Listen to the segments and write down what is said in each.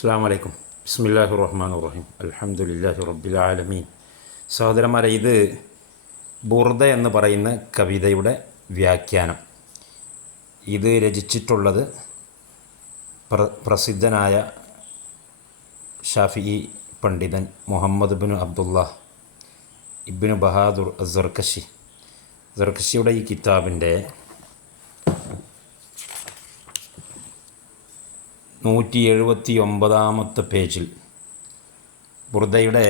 അസ്സാം വലൈക്കും ബിസ്മില്ലാഹി റഹ്മാൻ റഹീം അലഹമുല്ലാഹി റബ്ബിൽ ആലമീൻ. സഹോദരന്മാരെ ഇത് ബുർദ എന്ന് പറയുന്ന കവിതയുടെ വ്യാഖ്യാനം. ഇത് രചിച്ചിട്ടുള്ളത് പ്ര പ്രസിദ്ധനായ ഷാഫി പണ്ഡിതൻ മുഹമ്മദ് ബിൻ അബ്ദുള്ള ഇബിന് ബഹാദുർ അസർക്കഷി സർക്കഷിയുടെ ഈ കിതാബിന്റെ നൂറ്റി എഴുപത്തി ഒമ്പതാമത്തെ പേജിൽ ബുർദയുടെ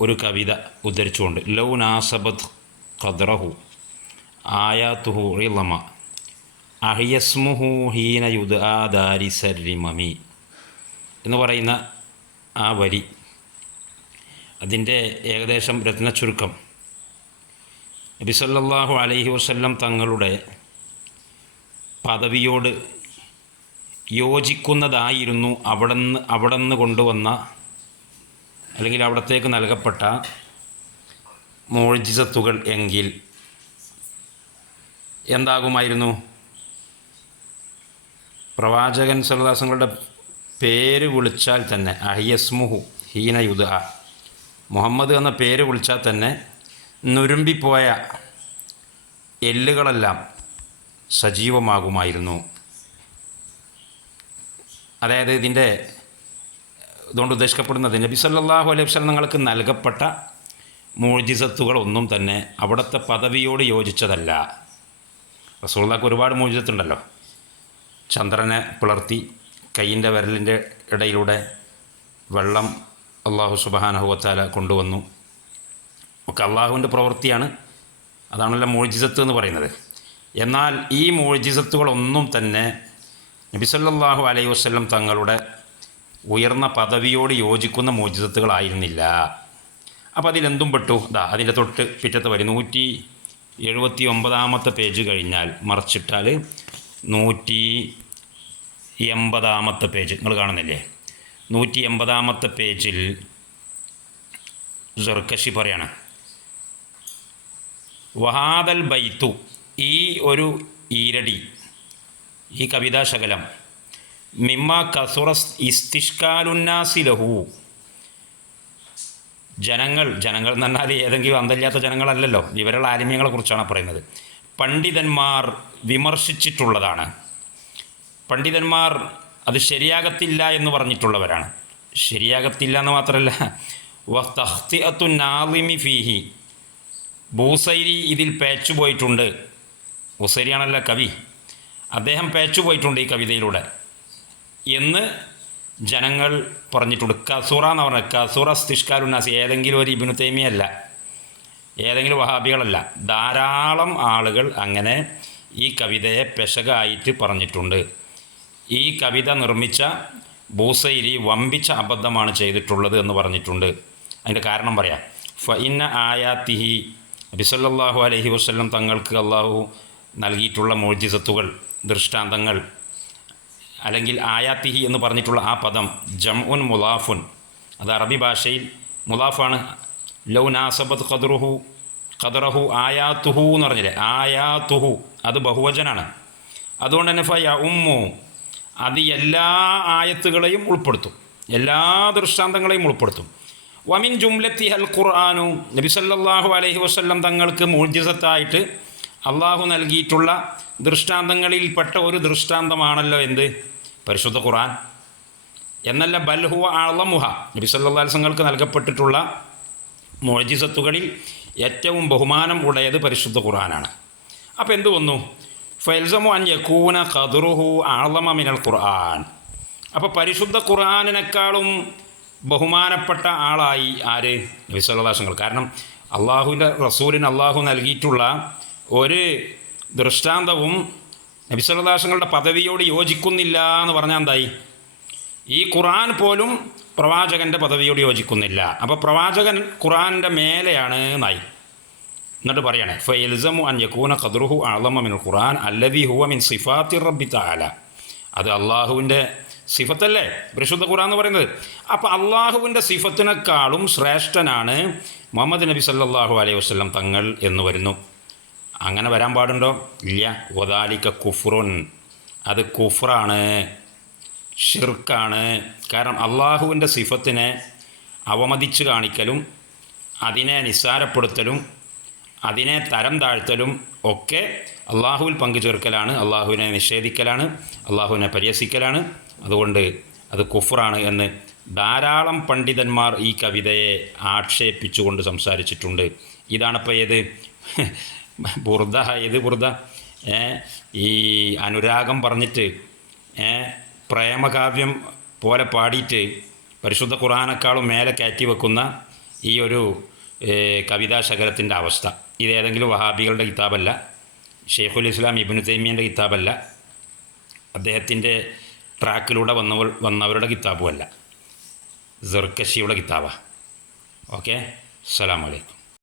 ഒരു കവിത ഉദ്ധരിച്ചുകൊണ്ട് ലൗ നാസബത് ഖദ്റഹു ആയാത്തുഹു ഇളമ അഹിയസ്മുഹു ഹീന യുദ് ആ ദാരി സരിമമി എന്ന് പറയുന്ന ആ വരി അതിന്റെ ഏകദേശം രത്നച്ചുരുക്കം. നബി സല്ലല്ലാഹു അലൈഹി വസല്ലം തങ്ങളുടെ പദവിയോട് യോജിക്കുന്നതായിരുന്നു അവിടുന്ന് അവിടുന്ന് കൊണ്ടുവന്ന അല്ലെങ്കിൽ അവിടത്തേക്ക് നൽകപ്പെട്ട മോഴ്ജിസത്തുകൾ എങ്കിൽ എന്താകുമായിരുന്നു? പ്രവാചകൻ സർദാസങ്ങളുടെ പേര് വിളിച്ചാൽ തന്നെ അഹിയസ്മുഹു ഹീന യുദ മുഹമ്മദ് എന്ന പേര് വിളിച്ചാൽ തന്നെ നുരുമ്പിപ്പോയ എല്ലുകളെല്ലാം സജീവമാകുമായിരുന്നു. അതായത് ഇതിന്റെ ഇതുകൊണ്ട് ഉദ്ദേശിക്കപ്പെടുന്നത് നബി സല്ലാഹു അലൈഹി വസ്ലം നിങ്ങൾക്ക് നൽകപ്പെട്ട മോജിസത്തുകളൊന്നും തന്നെ അവിടുത്തെ പദവിയോട് യോജിച്ചതല്ല. റസൂള്ളാക്ക് ഒരുപാട് മോജിസത്തുണ്ടല്ലോ ചന്ദ്രനെ പിളർത്തി കൈയിന്റെ വിരലിന്റെ ഇടയിലൂടെ വെള്ളം അള്ളാഹു സുബാനഹുവത്താല കൊണ്ടുവന്നു. ഒക്കെ അള്ളാഹുവിന്റെ പ്രവൃത്തിയാണ്. അതാണല്ലോ മോജിസത്ത് എന്ന് പറയുന്നത്. എന്നാൽ ഈ മോജിസത്തുകളൊന്നും തന്നെ നബിസല്ലാഹു അലൈഹി വസ്ലം തങ്ങളുടെ ഉയർന്ന പദവിയോട് യോജിക്കുന്ന മോചിതത്തുകളായിരുന്നില്ല അപ്പോൾ അതിലെന്തും പെട്ടു. ദാ അതിന്റെ തൊട്ട് പിറ്റത്ത് വരും നൂറ്റി എഴുപത്തി ഒമ്പതാമത്തെ പേജ് കഴിഞ്ഞാൽ മറിച്ചിട്ടാൽ നൂറ്റി എൺപതാമത്തെ പേജ്. നിങ്ങൾ കാണുന്നില്ലേ? നൂറ്റി എൺപതാമത്തെ പേജിൽ ജർക്കശി പറയാണ്. വഹാദൽ ബൈത്തു ഈ ഒരു ഈരടി ഈ കവിതാശകലം. മിമ്മ കസുറ ഇസ്തിഷ്കാലുന്നാസി ലഹു. ജനങ്ങൾ ജനങ്ങൾ എന്ന് പറഞ്ഞാൽ ഏതെങ്കിലും അന്തല്ലാത്ത ജനങ്ങളല്ലല്ലോ. വിവരമുള്ള ആലിമ്യങ്ങളെ കുറിച്ചാണ് പറയുന്നത്. പണ്ഡിതന്മാർ വിമർശിച്ചിട്ടുള്ളതാണ്. പണ്ഡിതന്മാർ അത് ശരിയാകത്തില്ല എന്ന് പറഞ്ഞിട്ടുള്ളവരാണ്. ശരിയാകത്തില്ല എന്ന് മാത്രമല്ല വസ്തഹ്തിഅത്തു ഫീഹി. ബൂസൈരി ഇതിൽ പേച്ചു പോയിട്ടുണ്ട്. കവി. അദ്ദേഹം പേച്ചു പോയിട്ടുണ്ട് ഈ കവിതയിലൂടെ. എന്ന് ജനങ്ങൾ പറഞ്ഞിട്ടുണ്ട്. കസൂറ എന്ന് പറഞ്ഞത്? കസൂറ സ്തിഷ്കാലുന്നാസ്. ഏതെങ്കിലും ഒരു ഇബിനു തേമിയല്ല ഏതെങ്കിലും വഹാബികളല്ല. ധാരാളം ആളുകൾ അങ്ങനെ ഈ കവിതയെ പെശകായിട്ട് പറഞ്ഞിട്ടുണ്ട്. ഈ കവിത നിർമ്മിച്ച ബൂസൈരി വമ്പിച്ച അബദ്ധമാണ് ചെയ്തിട്ടുള്ളത് എന്ന് പറഞ്ഞിട്ടുണ്ട്. അതിന്റെ കാരണം പറയാം. ഫ ഇന്ന ആയാത്തിഹി അബിസല്ലാഹു അലഹി വസ്ലം തങ്ങൾക്ക് അള്ളാഹു നൽകിയിട്ടുള്ള മോജിസത്തുകൾ ദൃഷ്ടാന്തങ്ങൾ അല്ലെങ്കിൽ ആയാത്തിഹി എന്ന് പറഞ്ഞിട്ടുള്ള ആ പദം ജംഉൻ മുലാഫുൻ. അത് അറബി ഭാഷയിൽ മുലാഫാണ്. ലൗ നാസബത് ഖദ്റുഹു ഖദറഹു ആയാത്തുഹു എന്ന് പറഞ്ഞില്ലേ? ആയാത്തുഹു. അത് ബഹുവചനാണ്. അതുകൊണ്ട് തന്നെ ഫയ ഉമ്മു അത് എല്ലാ ആയത്തുകളെയും ഉൾപ്പെടുത്തും. എല്ലാ ദൃഷ്ടാന്തങ്ങളെയും ഉൾപ്പെടുത്തും. വമിൻ ജുംലത്തി ഹൽ ഖുർആാനു. നബി സല്ലല്ലാഹു അലൈഹി വസല്ലം തങ്ങൾക്ക് മൂർജിസത്തായിട്ട് അള്ളാഹു നൽകിയിട്ടുള്ള ദൃഷ്ടാന്തങ്ങളിൽപ്പെട്ട ഒരു ദൃഷ്ടാന്തമാണല്ലോ എന്ത്? പരിശുദ്ധ ഖുറാൻ എന്നല്ല ബൽഹുവ ആളമുഹ നബി സല്ലാ അലിസങ്ങൾക്ക് നൽകപ്പെട്ടിട്ടുള്ള മോജിസത്തുകളിൽ ഏറ്റവും ബഹുമാനം ഉടയത് പരിശുദ്ധ ഖുറാനാണ് അപ്പോൾ എന്തു വന്നു? ഫൽസമു അൻ യക്കൂന ഖദുറുഹു ആളമ മിനൽ ഖുർആൻ. അപ്പോൾ പരിശുദ്ധ ഖുർആാനിനേക്കാളും ബഹുമാനപ്പെട്ട ആളായി ആര്? നബി കാരണം അള്ളാഹുവിന്റെ റസൂലിന് അള്ളാഹു നൽകിയിട്ടുള്ള ഒരു ദൃഷ്ടാന്തവും നബിസ്വലദാസങ്ങളുടെ പദവിയോട് യോജിക്കുന്നില്ല എന്ന് പറഞ്ഞാൽ എന്തായി? ഈ ഖുറാൻ പോലും പ്രവാചകന്റെ പദവിയോട് യോജിക്കുന്നില്ല. അപ്പോൾ പ്രവാചകൻ ഖുറാന്റെ മേലെയാണ് നായി എന്നിട്ട് പറയണേ ഫെൽസമു അൻ യക്കൂന ഖദ്റുഹു അളമ മിൻ ഖുർആൻ അല്ലദി ഹുവ മിൻ സിഫാത്തി റബ്ബി താല അത് അള്ളാഹുവിന്റെ സിഫത്തല്ലേ? പരിശുദ്ധ ഖുറാൻ എന്ന് പറയുന്നത്. അപ്പോൾ അള്ളാഹുവിന്റെ സിഫത്തിനേക്കാളും ശ്രേഷ്ഠനാണ് മുഹമ്മദ് നബി സല്ലാഹു അലൈഹി വസ്ലം തങ്ങൾ എന്ന് വരുന്നു. അങ്ങനെ വരാൻ പാടുണ്ടോ? ഇല്ല. ഒതാലിക്ക കുഫ്റുൻ. അത് കുഫ്റാണ്. ഷിർക്കാണ്. കാരണം അള്ളാഹുവിന്റെ സിഫത്തിനെ അവമതിച്ച് കാണിക്കലും അതിനെ നിസ്സാരപ്പെടുത്തലും അതിനെ തരം താഴ്ത്തലും ഒക്കെ അള്ളാഹുവിൽ പങ്കുചേർക്കലാണ്. അള്ളാഹുവിനെ നിഷേധിക്കലാണ്. അള്ളാഹുവിനെ പരിഹസിക്കലാണ്. അതുകൊണ്ട് അത് കുഫറാണ് എന്ന് ധാരാളം പണ്ഡിതന്മാർ ഈ കവിതയെ ആക്ഷേപിച്ചുകൊണ്ട് സംസാരിച്ചിട്ടുണ്ട്. ഇതാണിപ്പോൾ ഏത്? ബുർദ ഏത് ബുർദ. ഈ അനുരാഗം പറഞ്ഞിട്ട് പ്രേമകാവ്യം പോലെ പാടിയിട്ട് പരിശുദ്ധ ഖുറാനേക്കാളും മേലെ കയറ്റി വെക്കുന്ന ഈ ഒരു ഏ, കവിതാ ശകലത്തിന്റെ അവസ്ഥ ഇതേതെങ്കിലും വഹാബികളുടെ കിതാബല്ല ഷെയ്ഖുൽ ഇസ്ലാം ഇബിനു തൈമിയന്റെ കിതാബല്ല അദ്ദേഹത്തിന്റെ ട്രാക്കിലൂടെ വന്നവർ വന്നവരുടെ കിതാബുമല്ല സെർക്കശിയുടെ കിതാബാണ് ഓക്കെ? അസ്സലാമു അലൈക്കും.